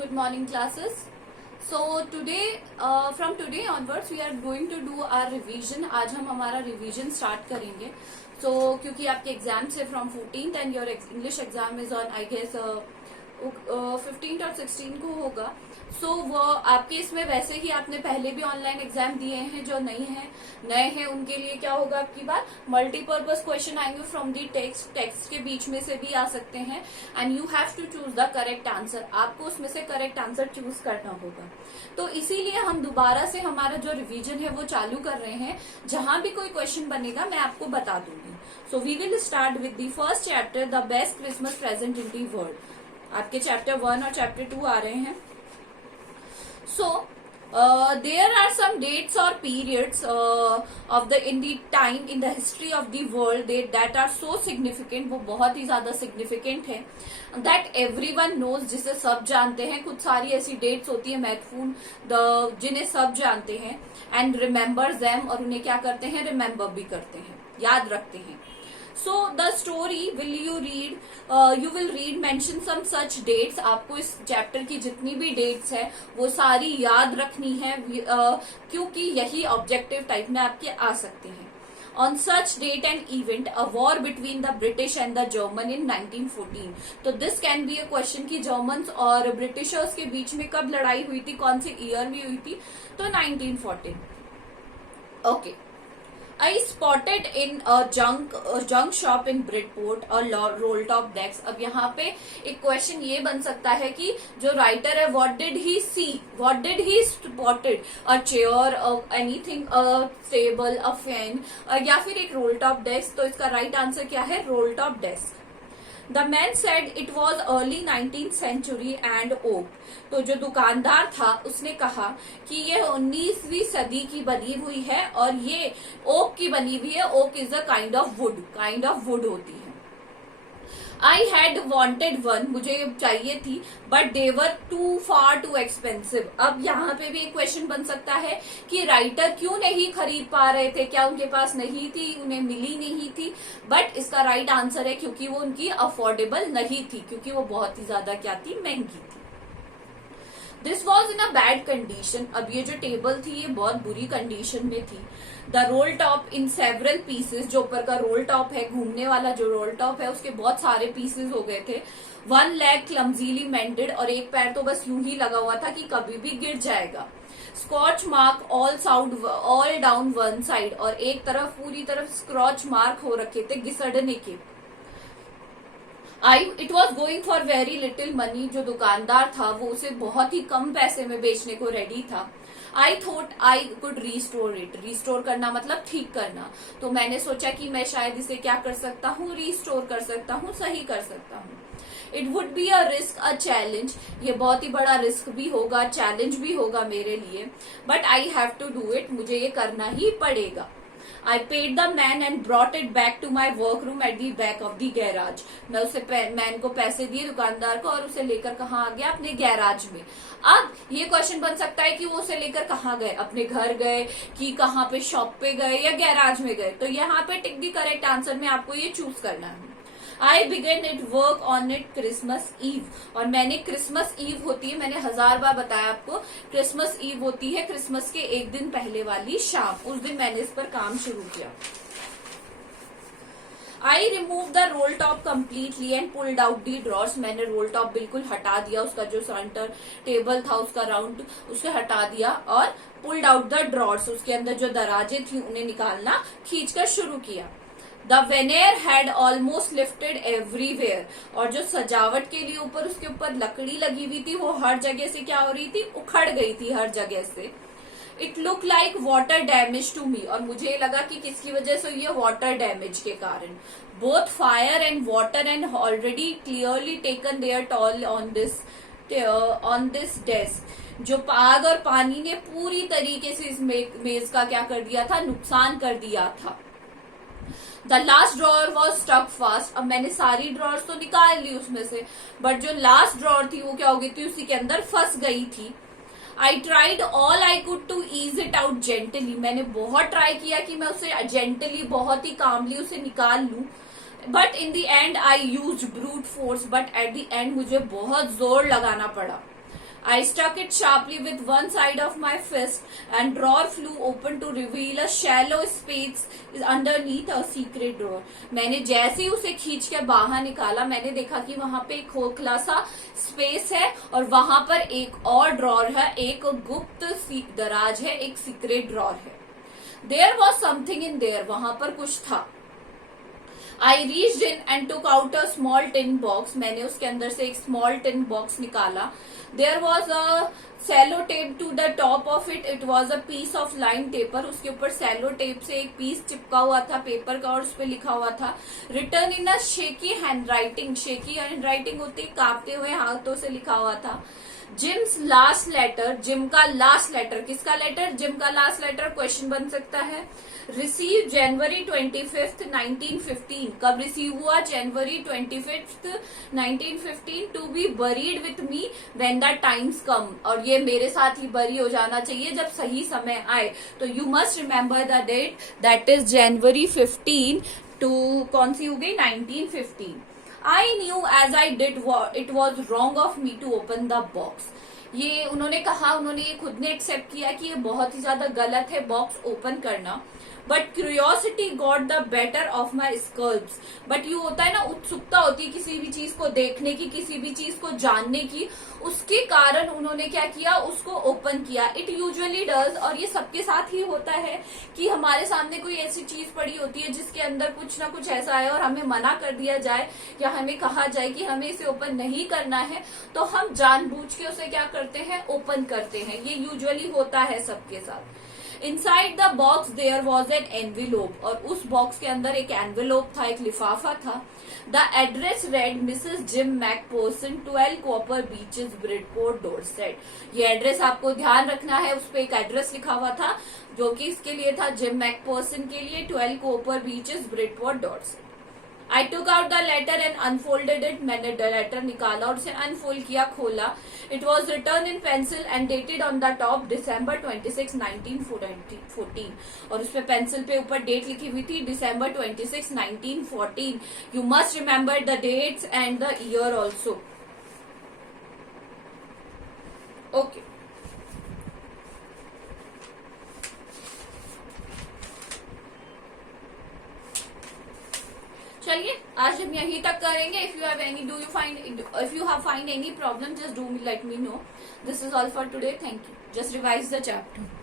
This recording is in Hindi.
Good morning, classes. So today, from today onwards, we are going to do our revision. आज हम हमारा revision start करेंगे. So क्योंकि आपके एग्जाम्स है from 14th and your English exam is on I guess 15th और 16 को होगा. सो वो आपके इसमें वैसे ही आपने पहले भी ऑनलाइन एग्जाम दिए हैं. जो नए हैं उनके लिए क्या होगा आपकी बात, मल्टीपर्पज क्वेश्चन आएंगे फ्रॉम दी टेक्स्ट के बीच में से भी आ सकते हैं. And you have to choose the correct answer. आपको उसमें से करेक्ट आंसर चूज करना होगा. तो इसीलिए हम दोबारा से हमारा जो रिवीजन है वो चालू कर रहे हैं. जहां भी कोई क्वेश्चन बनेगा मैं आपको बता दूंगी. So we will start with the first chapter, the best Christmas present in the world. आपके चैप्टर 1 और चैप्टर 2 आ रहे हैं. So there are some dates or periods in the time in the history of the world that are so significant. वो बहुत ही ज्यादा significant है. That everyone knows, जिसे सब जानते हैं. कुछ सारी ऐसी dates होती है महत्वपूर्ण जिन्हें सब जानते हैं. And remembers them, और उन्हें क्या करते हैं, remember भी करते हैं, याद रखते हैं. So the story you will read mention some such dates. आपको इस चैप्टर की जितनी भी डेट्स है वो सारी याद रखनी है, क्योंकि यही ऑब्जेक्टिव टाइप में आपके आ सकते हैं. On such date and event, a war between the British and the German in 1914. तो this can be a question कि जर्मन्स और ब्रिटिशर्स के बीच में कब लड़ाई हुई थी, कौन से ईयर में हुई थी. तो 1914. Okay. I spotted in a junk shop in Bridport a roll top desk. अब यहाँ पे एक क्वेश्चन ये बन सकता है कि जो राइटर है what did he see, what did he spotted, a chair, anything, a table, a fan, या फिर एक roll top desk. तो इसका राइट आंसर क्या है, roll top desk. The man said it was early 19th century and oak. तो जो दुकानदार था उसने कहा कि ये 19वीं सदी की बनी हुई है और ये ओक की बनी हुई है. Oak is a kind of wood होती है. I had wanted one, मुझे चाहिए थी, but they were far too expensive. अब यहाँ पे भी एक क्वेश्चन बन सकता है कि राइटर क्यों नहीं खरीद पा रहे थे, क्या उनके पास नहीं थी, उन्हें मिली नहीं थी. बट इसका राइट आंसर है क्योंकि वो उनकी अफोर्डेबल नहीं थी, क्योंकि वो बहुत ही ज्यादा क्या थी, महंगी थी. This was in a bad condition. अब ये जो टेबल थी ये बहुत बुरी कंडीशन में थी. The role top in several pieces, जो ऊपर का रोल टॉप है, घूमने वाला जो रोल टॉप है, उसके बहुत सारे पीसेस हो गए थे. वन लेग क्लमजीली मेंटेड, और एक पैर तो बस यूं ही लगा हुआ था कि कभी भी गिर जाएगा. Scorch mark all down one side, और एक तरफ पूरी तरफ स्क्रॉच मार्क हो रखे थे घिसड़ने के. It was going for very little money. जो दुकानदार था वो उसे बहुत ही कम पैसे में बेचने को रेडी था. I thought I could restore it. Restore करना मतलब ठीक करना. तो मैंने सोचा कि मैं शायद इसे क्या कर सकता हूँ, रिस्टोर कर सकता हूँ, सही कर सकता हूँ. It would be a risk, a challenge. ये बहुत ही बड़ा रिस्क भी होगा, चैलेंज भी होगा मेरे लिए. But I have to do it. मुझे ये करना ही पड़ेगा. I paid the man and brought it back to my workroom at the back of the garage. मैं उसे मैन को पैसे दिए, दुकानदार को, और उसे लेकर कहाँ आ गया, अपने गैराज में. अब ये क्वेश्चन बन सकता है कि वो उसे लेकर कहाँ गए, अपने घर गए कि कहाँ पे शॉप पे गए या गैराज में गए. तो यहाँ पे टिक दी करेक्ट आंसर में आपको ये चूज करना है. I began it work on it Christmas eve. और मैंने क्रिसमस ईव होती है, मैंने 1000 बार बताया आपको, क्रिसमस ईव होती है क्रिसमस के एक दिन पहले वाली शाम. उस दिन मैंने इस पर काम शुरू किया. I remove the role top completely and pulled out the drawers. मैंने रोल टॉप बिल्कुल हटा दिया, उसका जो सेंटर टेबल था उसका राउंड उसे हटा दिया, और पुल्ड आउट द ड्रॉर्स, उसके अंदर जो दराजे थी उन्हें निकालना खींचकर शुरू किया. The veneer had almost lifted everywhere. और जो सजावट के लिए ऊपर उसके ऊपर लकड़ी लगी हुई थी वो हर जगह से क्या हो रही थी, उखड़ गई थी हर जगह से. It look like water damage to me. और मुझे लगा कि किसकी वजह से ये वाटर डैमेज के कारण. Both fire and water and already clearly taken their toll on this desk. जो आग और पानी ने पूरी तरीके से इस मेज का क्या कर दिया था, नुकसान कर दिया था. The last drawer was stuck fast. अब मैंने सारी ड्रॉअर्स तो निकाल ली उसमें से, बट जो लास्ट ड्रॉअर थी वो क्या हो गई थी, उसी के अंदर फंस गई थी. I tried all I could to ease it out gently. मैंने बहुत ट्राई किया कि मैं उसे जेंटली, बहुत ही कामली उसे निकाल लूं. But in the and I use brute force. But at the end मुझे बहुत जोर लगाना पड़ा. I struck it sharply with one side of my fist and drawer flew open to reveal a shallow space underneath a secret drawer. मैंने जैसे ही उसे खींच के बाहर निकाला, मैंने देखा कि वहां पे एक खोखला सा स्पेस है और वहां पर एक और ड्रॉर है, एक गुप्त दराज है, एक सीक्रेट ड्रॉर है. There was something in there. वहां पर कुछ था. I reached in and took out a small tin box. मैंने उसके अंदर से एक small tin box निकाला. There was a cello tape to the top of it. It was a piece of lined paper. उसके ऊपर cello tape से एक piece चिपका हुआ था पेपर का और उस पर लिखा हुआ था Written in a shaky handwriting. Shaky handwriting होती है कांपते हुए हाथों से लिखा हुआ था. Jim's last letter. जिम का लास्ट लेटर. किसका लेटर? जिम का लास्ट लेटर. क्वेश्चन बन सकता है. Receive January 25th 1915. कब रिसीव हुआ? January 25th 1915. To be buried with me when the times come. और ये मेरे साथ ही बरी हो जाना चाहिए जब सही समय आए. तो you must remember the date, that is January 15 टू कौन सी हो गई? 1915. I knew as I did it was wrong of me to open the box. ये उन्होंने कहा, उन्होंने ये खुद ने एक्सेप्ट किया कि ये बहुत ही ज्यादा गलत है बॉक्स ओपन करना. But curiosity got the better of my scruples. But ये होता है ना, उत्सुकता होती है किसी भी चीज को देखने की, किसी भी चीज को जानने की. उसके कारण उन्होंने क्या किया? उसको ओपन किया. It usually does. और ये सबके साथ ही होता है कि हमारे सामने कोई ऐसी चीज पड़ी होती है जिसके अंदर कुछ ना कुछ ऐसा है और हमें मना कर दिया जाए या हमें कहा जाए कि हमें इसे ओपन नहीं करना है, तो हम जानबूझ के उसे क्या करते हैं? ओपन करते हैं. ये यूजुअली होता है सबके साथ. Inside the box there was an envelope. और उस बॉक्स के अंदर एक एनविलोप था, एक लिफाफा था. The address read Mrs Jim McPherson 12 Copper Beeches Bridport Dorset. ये एड्रेस आपको ध्यान रखना है. उस पर एक एड्रेस लिखा हुआ था जो कि इसके लिए था, जिम मैकपर्सन के लिए, 12 Copper Beeches Bridport Dorset. I took out the letter and unfolded it. मैंने लेटर निकाला और उसे अनफोल्ड किया, खोला. It was written in pencil and dated on the top December 26, 1914. और उसपे पेंसिल पे ऊपर डेट लिखी हुई थी December 26, 1914. You must remember the dates and the year also. Okay. चलिए आज हम यहीं तक करेंगे. If you have any find any problem, just do let me know. This is all for today. Thank you. Just revise the chapter.